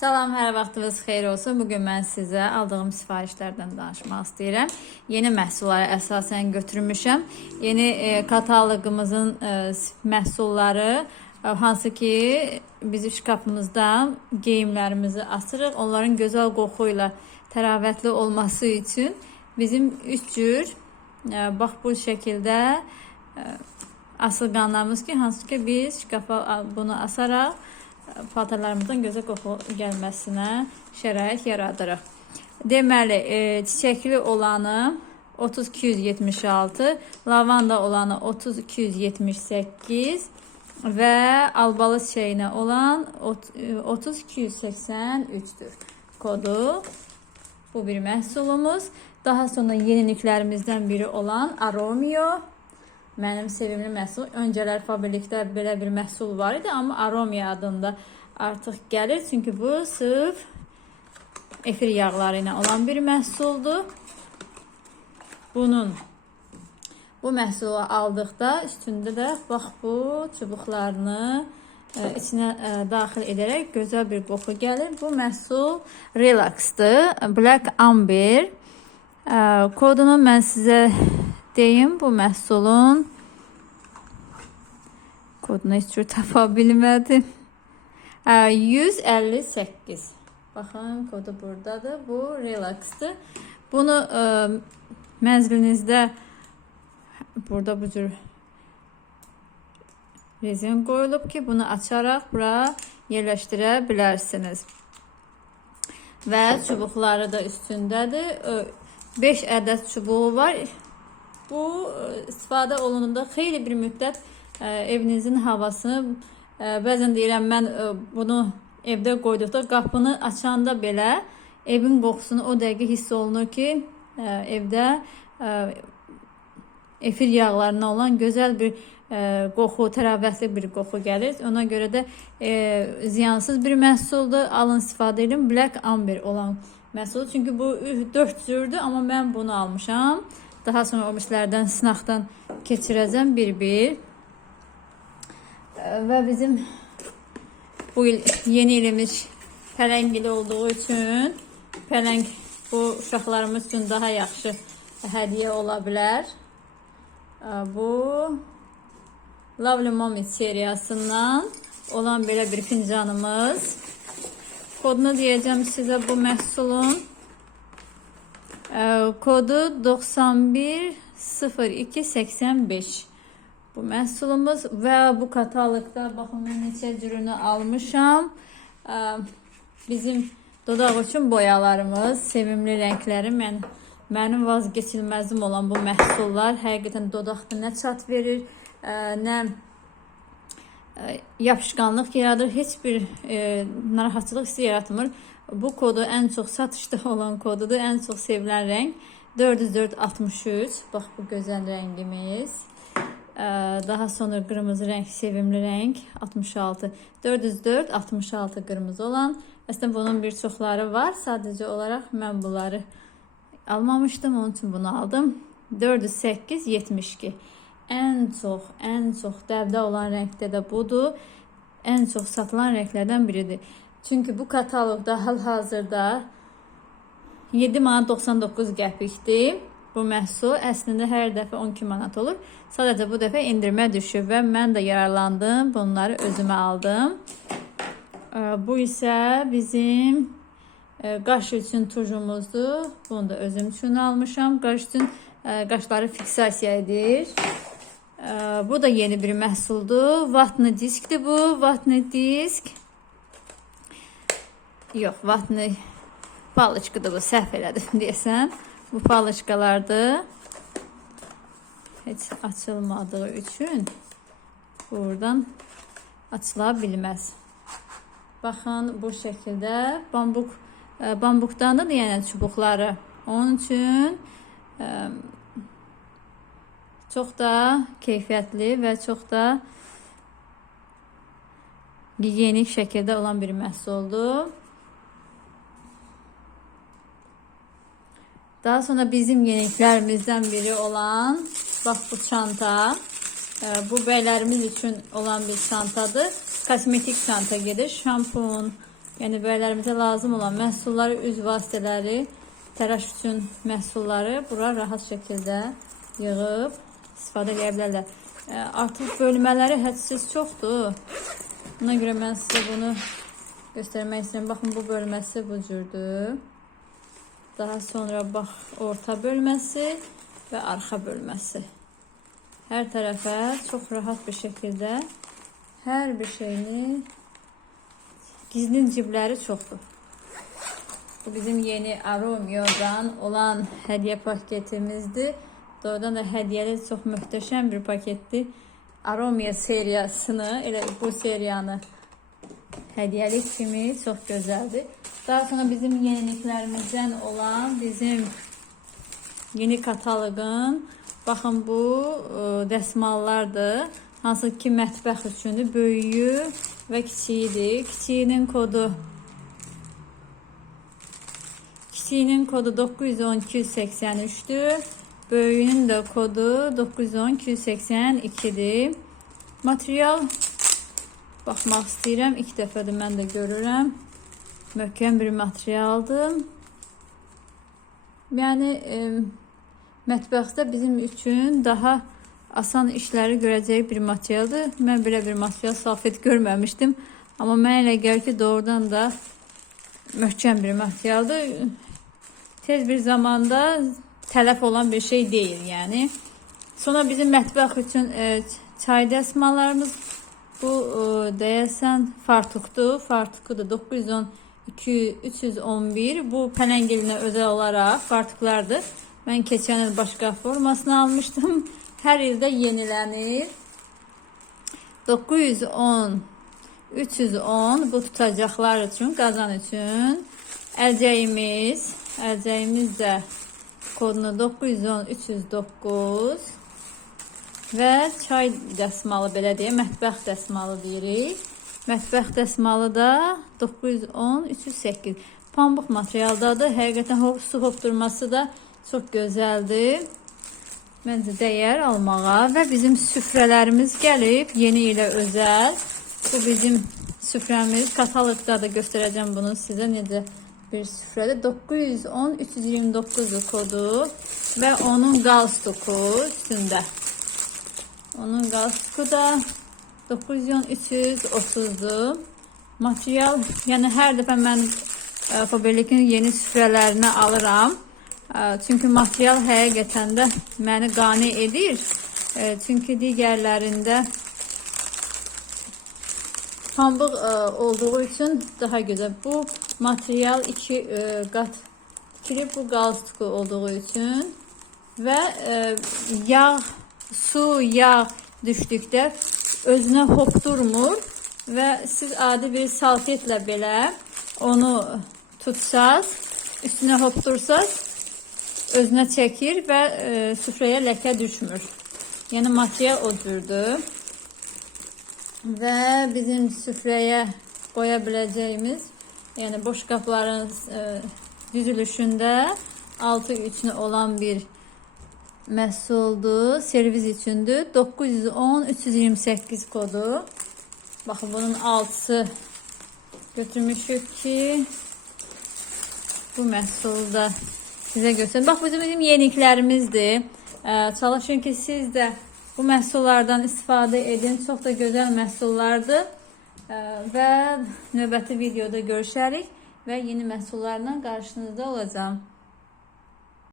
Salam, hər vaxtınız xeyir olsun. Bu gün mən sizə aldığım sifarişlərdən danışmaq istəyirəm. Yeni məhsulları əsasən götürmüşəm. Yeni e, kataloqumuzun e, məhsulları e, hansı ki bizim şkafımızdan geyimlərimizi asırıq. Onların gözəl qoxu ilə təravətli olması üçün bizim üç cür e, bax bu şəkildə e, asılqanlarımız ki, hansı ki biz şkafa bunu asaraq paltarlarımızdan gözə qoxu gəlməsinə şərait yaradırıq. Deməli, e, çiçəkli olanı 3276, lavanda olanı 3278 və albalı çiçəyinə olan ot- e, 30283-dür kodu. Bu bir məhsulumuz. Daha sonra yeniliklərimizdən biri olan Aromio. Mənim sevimli məhsul. Öncələr fabrikdə belə bir məhsul var idi, amma Aromia adında artıq gəlir. Çünki bu sırf efir yağları ilə olan bir məhsuldur. Bunun bu məhsulu aldıqda üstündə də bax bu çubuqlarını e, içinə e, daxil edərək gözəl bir qoxu gəlir. Bu məhsul Relaxdır. Black Amber. E, kodunu mən sizə deyim. Bu məhsulun kodunu heç cür tapa bilmədim. E, 158. Baxın, kodu buradadır. Bu Relaxdır. Bunu e, mənzilinizdə burada bu cür rezin qoyulub ki, bunu açaraq bura yerləşdirə bilərsiniz. Və çubuqları da üstündədir. 5 ədəd çubuğu var. Bu e, istifadə olunduğunda xeyli bir müddət e, evinizin havasını e, bəzən deyirəm mən bunu evdə qoyduqda qapını açanda belə evin qoxusunu o dəqiqə hiss olunur ki, evdə efir yağlarına olan gözəl bir e, qoxu, təravətli bir qoxu gəlir. Ona görə də e, ziyansız bir məhsuldur. Alın istifadə edin. Black Amber olan məhsul. Çünki bu 4 cürdür, amma mən bunu almışam. Daha sonra o işlərdən sınaqdan keçirəcəm bir-bir. E, Və bizim bu il yeni ilimiz pələng olduğu üçün pələng bu uşaqlarımız üçün daha yaxşı hədiyyə ola bilər. Ə, Bu Lovely Mommy seriyasından olan belə bir fincanımız. Kodunu deyəcəm sizə bu məhsulun. Ə, Kodu 910285. Bu məhsulumuz və bu kataloqda baxın mən neçə cürünü almışam. Ə, Bizim dodaq üçün boyalarımız, sevimli rəngləri mən mənim vazgeçilməzim olan bu məhsullar həqiqətən dodaqda nə çat verir, ə, nə ə, yapışqanlıq yaradır, heç bir e, narahatçılıq hissi yaratmır. Bu kodu ən çox satışda olan kodudur, ən çox sevilən rəng 40463. Bax bu gözəl rəngimiz. Ə, Daha sonra qırmızı rəng, sevimli rəng 66. 404 66 qırmızı olan. Əslində bunun bir çoxları var. Sadəcə olaraq mən bunları almamışdım, onun üçün bunu aldım. 408 72. Ən çox, ən çox dəbdə olan rəngdə də budur. Ən çox satılan rənglərdən biridir. Çünki bu kataloqda hal-hazırda 7 manat 99 qəpikdir. Bu məhsul əslində hər dəfə 12 manat olur. Sadəcə bu dəfə endirmə düşüb və mən də yararlandım. Bunları özümə aldım. Bu isə bizim qaş üçün tujumuzdur. Bunu da özüm üçün almışam. Qaş üçün qaşları fiksasiya edir. Bu da yeni bir məhsuldur. Vatni diskdir bu. Vatni disk. Yox, vatni paliçkadır bu. Səhv elədim deyəsən. Bu paliçkalardır. Heç açılmadığı üçün buradan açıla bilməz. Baxın bu şəkildə bambuk e, bambukdandır yəni çubuqları. Onun üçün e, çox da keyfiyyətli və çox da gigiyenik şəkildə olan bir məhsuldur. Daha sonra bizim yeniliklərimizdən biri olan bax bu çanta. E, Bu bəylərimiz üçün olan bir çantadır. Kosmetik çanta gedir. Şampun, Yəni bəylərimizə lazım olan məhsulları, üz vasitələri, təraş üçün məhsulları bura rahat şəkildə yığıb istifadə edə bilərlər. E, Artıq bölmələri hədsiz çoxdur. Buna görə mən sizə bunu göstərmək istəyirəm. Baxın bu bölməsi bu cürdür. Daha sonra bax orta bölməsi və arxa bölməsi. Hər tərəfə çox rahat bir şəkildə hər bir şeyini gizlin cibləri çoxdur. Bu bizim yeni Aromio'dan olan hediye paketimizdi. Doğrudan da hediyeli çok möhtəşəm bir paketdi. Aromia seriyasını, elə bu seriyanı hediyelik kimi çok gözəldir. Daha sonra bizim yeniliklərimizdən olan bizim yeni kataloqun baxın bu ə, dəsmallardır. Hansı ki mətbəx üçündür. Böyüyü və kiçiyidir. Kiçiyinin kodu Kiçiyinin kodu 910-283'dür. Böyüğünün de kodu 910-282'dir. Material baxmaq istəyirəm. İlk dəfədir mən də görürəm. Möhkəm bir materialdır. Yəni e, mətbəxdə bizim üçün daha asan işləri görəcəyi bir materialdır. Mən belə bir material salfet görməmişdim. Amma mənə elə gəlir ki, doğrudan da möhkəm bir materialdır. Tez bir zamanda tələf olan bir şey değil yani. Sonra bizim mətbəx üçün e, çay dəsmallarımız bu e, deyəsən fartukdur. Fartuku da 910 2 311 bu Penengelinə özel olarak fartuklardır. Ben keçən il başqa formasını almışdım. Hər ildə yenilənir. 910 310 bu tutacaqlar üçün, qazan üçün. Əlcəyimiz, əlcəyimiz də kodunu 910 309 və çay dəsmalı belə deyə, mətbəx dəsmalı deyirik. Mətbəx dəsmalı da 910 308. Pambıq materialdadır. Həqiqətən hop, su hopdurması da çox gözəldir. Məncə dəyər almağa və bizim süfrələrimiz gəlib yeni ilə özəl. Bu bizim süfrəmiz. Kataloqda da göstərəcəm bunu sizə necə bir süfrədir. 910 329 kodu və onun qalstuku üstündə. Onun qalstuku da 910 330'dur. Material, yəni hər dəfə mən e, Faberlikin yeni süfrələrini alıram. E, Çünki material həqiqətən də məni qane edir. E, Çünki digərlərində pambıq olduğu için daha güzel. Bu material iki kat kirip bu galstuku olduğu ve e, yağ, su, yağ düşdükdə özünə hopdurmur və siz adi bir salfetlə belə onu tutsaz, üstünə hopdursaz özünə çəkir və e, süfrəyə ləkə düşmür. Yəni material o cürdür. Və bizim süfrəyə qoya biləcəyimiz, yəni boş qapların e, düzülüşündə altı üçlü olan bir məhsuldur. Servis üçündür. 910 328 kodu. Baxın bunun altısı götürmüşük ki bu məhsulu da sizə göstərim. Bax bu bizim yeniliklərimizdir. Ee, Çalışın ki siz də bu məhsullardan istifadə edin. Çox da gözəl məhsullardır. Ee, Və növbəti videoda görüşərik və yeni məhsullarla qarşınızda olacağım.